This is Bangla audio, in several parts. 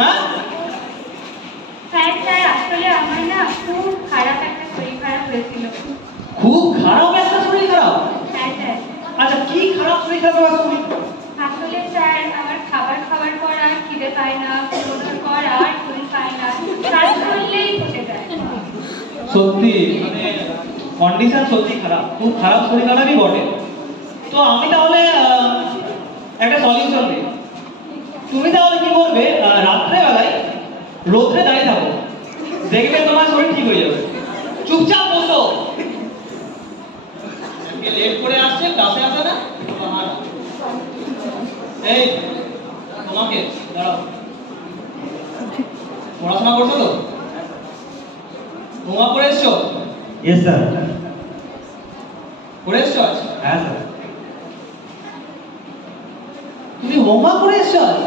হ্যাঁ স্যার স্যার আসলে আমার না খুব খারাপ একটা শরীর খারাপ হয়েছিল। খুব খারাপ একটা শরীর খারাপ? হ্যাঁ স্যার। আচ্ছা কি খারাপ শরীর খারাপ আছে তুমি? আসলে স্যার আমার খাবার খাওয়ার পর আর খিদে পায় না, ঘুমানোর পর আর ঘুম পায় না, কাজ করলেই বসে যায়। সত্যি মানে কন্ডিশন সত্যি খারাপ, খুব খারাপ শরীর খারাপই বটে। তো আমি তাহলে একটা সলিউশন দিই। তুমি তাহলে কি করবে, রাত্রে বেলায় রোদ্রে দাঁড়িয়ে থাকো, দেখবে তোমার শরীর ঠিক হয়ে যাবে। চুপচাপ বসো। লেট করে আসছে, ক্লাসে আসে না। এই তোমাকে দাঁড়াও, পড়াশোনা করছো তো? হোমওয়ার্ক করে এসছো? Yes sir. করে এসছো আজ? হ্যাঁ স্যার। তুমি হোমওয়ার্ক করে এসছো আজ?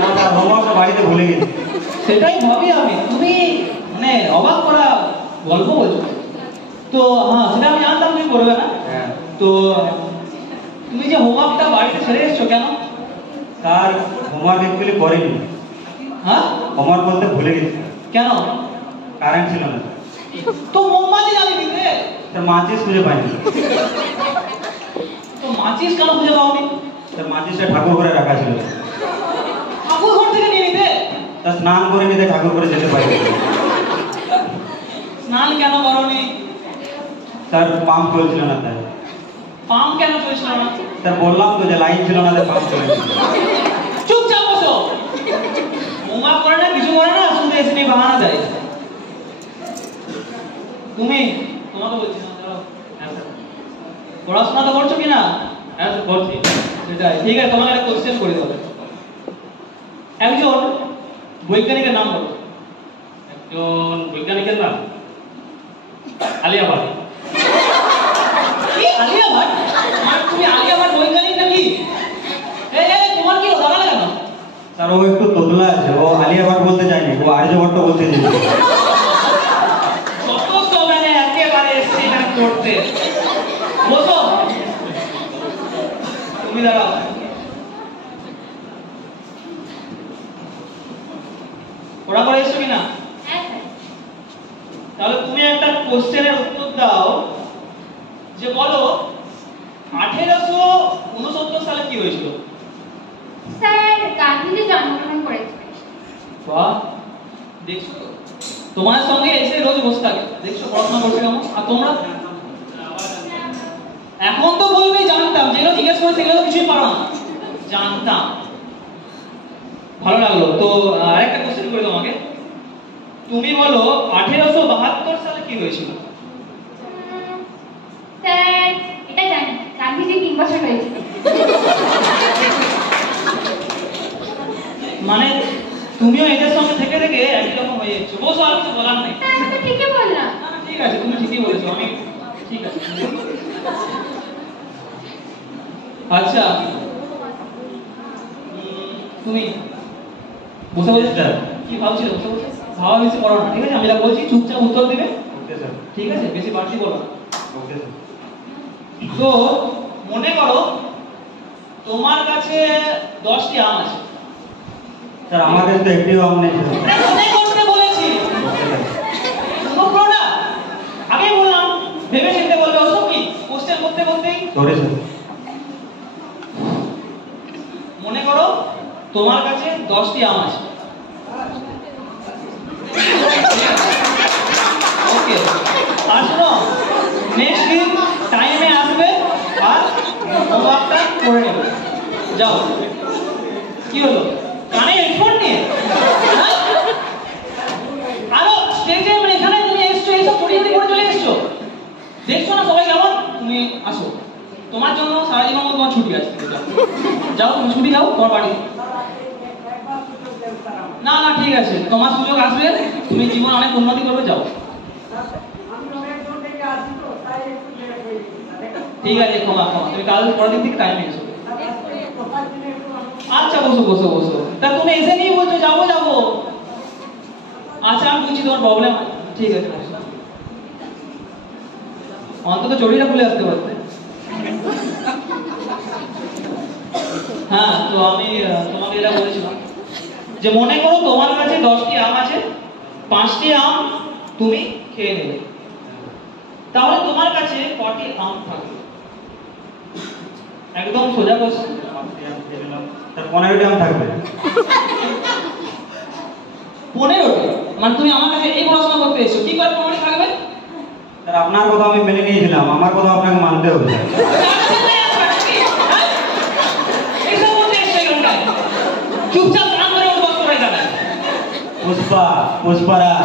না স্যার, হোমওয়ার্কটা বাড়িতে ভুলে গেছি। সেটাই ভাবি আমি, তুমি মানে অবাক করা গল্প বলছো। তো হ্যাঁ, সেটা আমি জানতাম তুমি করবে না। হ্যাঁ। তো তুমি যে হোমওয়ার্কটা বাড়িতে ছেড়ে এসছো কেন? স্যার হোমওয়ার্ক অ্যাকচুয়ালি করিনি। হ্যাঁ, হোমওয়ার্ক বলতে ভুলে গেছি। কেন? কারেন্ট ছিল না। তো মোমবাতি জ্বালিয়ে দিতে। স্যার মাচিস খুঁজে পাইনি। তো মাচিস কেন খুঁজে পাওনি? স্যার মাচিসটা ঠাকুর ঘরে রাখা ছিল। ঠাকুর ঘর থেকে নিয়ে নিতে। তা স্নান করে নিতে ঠাকুর ঘরে যেতে পারিনি। স্নান কেন করনি? স্যার পাম্প চলছিল না তাই। পাম্প কেন চলছিল না? স্যার বললাম তো যে লাইন ছিল না তাই পাম্প চলছিল। চুপচাপ বসো। হোমওয়ার্ক করে না, কিছু করে না, শুধু এসে নিয়ে বাহানা দেয়। তুমি, তোমাকে বলছি না, দাঁড়াও। হ্যাঁ স্যার। পড়াশোনা তো করছো কিনা? হ্যাঁ স্যার করছি। সেটাই, ঠিক আছে। তোমাকে একটা কোশ্চেন করে দেবো। একজন বৈজ্ঞানিকের নাম বলো। একজন বৈজ্ঞানিকের নাম আলিয়া ভাট। কি আলিয়া ভাট? তুমি আলিয়া ভাট বৈজ্ঞানিক নাকি? এই তোমার কি দাঁড়ালে কেন? স্যার ও একটু তোতলা আছে, ও আলিয়া ভাট বলতে চায়নি, ও আর্যভট্ট বলতে চেয়েছিল। যত মানে একেবারে এসছে এখানে করতে। বসো। তুমি দাঁড়াও। পড়া করে এসছো কিনা? হ্যাঁ স্যার। তাহলে তুমি একটা কোশ্চেনের উত্তর দাও, যে বলো 1869 সালে কি হয়েছিল? স্যার গান্ধীজি জন্মগ্রহণ করেছিলেন। বাহ, দেখছো তো, তোমার সঙ্গে এসে রোজ বসে থাকে, দেখছো পড়াশোনা করছে কেমন। আর তোমরা এখন তো বলবে জানতাম, যেগুলো জিজ্ঞেস করে সেগুলো কিছুই পারো না। জানতাম, ভালো লাগলো। তো আরেকটা কোশ্চেন করি তোমাকে। তুমি বলো 1872 সালে কি হয়েছিল? স্যার এটা জানি, গান্ধীজি 3 বছর হয়েছিল। মানে তুমিও এদের সঙ্গে থেকে থেকে একই রকম হয়ে যাচ্ছ। বসো, আর কিছু বলার নেই। হ্যাঁ আমি তো ঠিকই বললাম। না না, ঠিক আছে, তুমি ঠিকই বলেছো। আমি ঠিক আছে। আচ্ছা, তুমি বসে বসে কি ভাবছিলে? বসে বসে ভাবা বেশি করো না, ঠিক আছে? আমি যা বলছি চুপচাপ উত্তর দিবে, ওকে স্যার। ঠিক আছে? বেশি বাড়তি বলো না। Okay sir. তো মনে করো তোমার কাছে 10টি আম আছে। স্যার আমাদের তো একটিও আম নেই স্যার। মনে করতে বলেছি, না আগে বললাম, ভেবে চিন্তে বলবে। ওসব কি কোশ্চেন করতে করতেই। Sorry sir. মনে করো তোমার কাছে 10টি আম আছে। ওকে, আর শোনো, নেক্সট দিন টাইমে আসবে আর হোমওয়ার্কটা করে নেবে। যাও। কি হলো, কানে হেডফোন নিয়ে? হ্যাঁ? আরো স্টেজে মানে এখানে তুমি এসছো, এইসব পরিস্থিতি করে চলে এসছো, দেখছো না সবাই কেমন। তুমি আসো, তোমার জন্য সারা জীবন তোমার ছুটি আছে। যাও, তুমি ছুটি যাও তোমার বাড়ি। না না, ঠিক আছে, তোমার সুযোগ আসবে, তুমি জীবন অনেক উন্নতি করবে। যাও। ঠিক আছে, ক্ষমা ক্ষমা। তুমি কাল পরের দিন থেকে টাইমে এসো। আচ্ছা, বসো বসো বসো। তা তুমি এসে নিয়ে বলছো যাবো যাবো। আচ্ছা, আমি বুঝছি তোমার প্রবলেম। ঠিক আছে, বসো। অন্তত চড়িটা খুলে আসতে পারতে। হ্যাঁ, তো আমি তোমাকে এটা বলেছিলাম যে মনে করো তোমার কাছে 10টি আম আছে, 5টি আম তুমি খেয়ে নেবে, তাহলে তোমার কাছে কটি আম থাকবে? একদম সোজা কোশ্চেন। তার 15টি আম থাকবে। 15টি? মানে তুমি আমার কাছে এই প্রশ্ন করতে এসেছো, কি করে 15টি থাকবে? স্যার আপনার কথা আমি মেনে নিয়েছিলাম, আমার কথা আপনাকে মানতে হবে। এইসব বলতে এসছো এখানটায়? চুপচাপ গান ধরে উঠবস করে যাবে। পুষ্পারাজ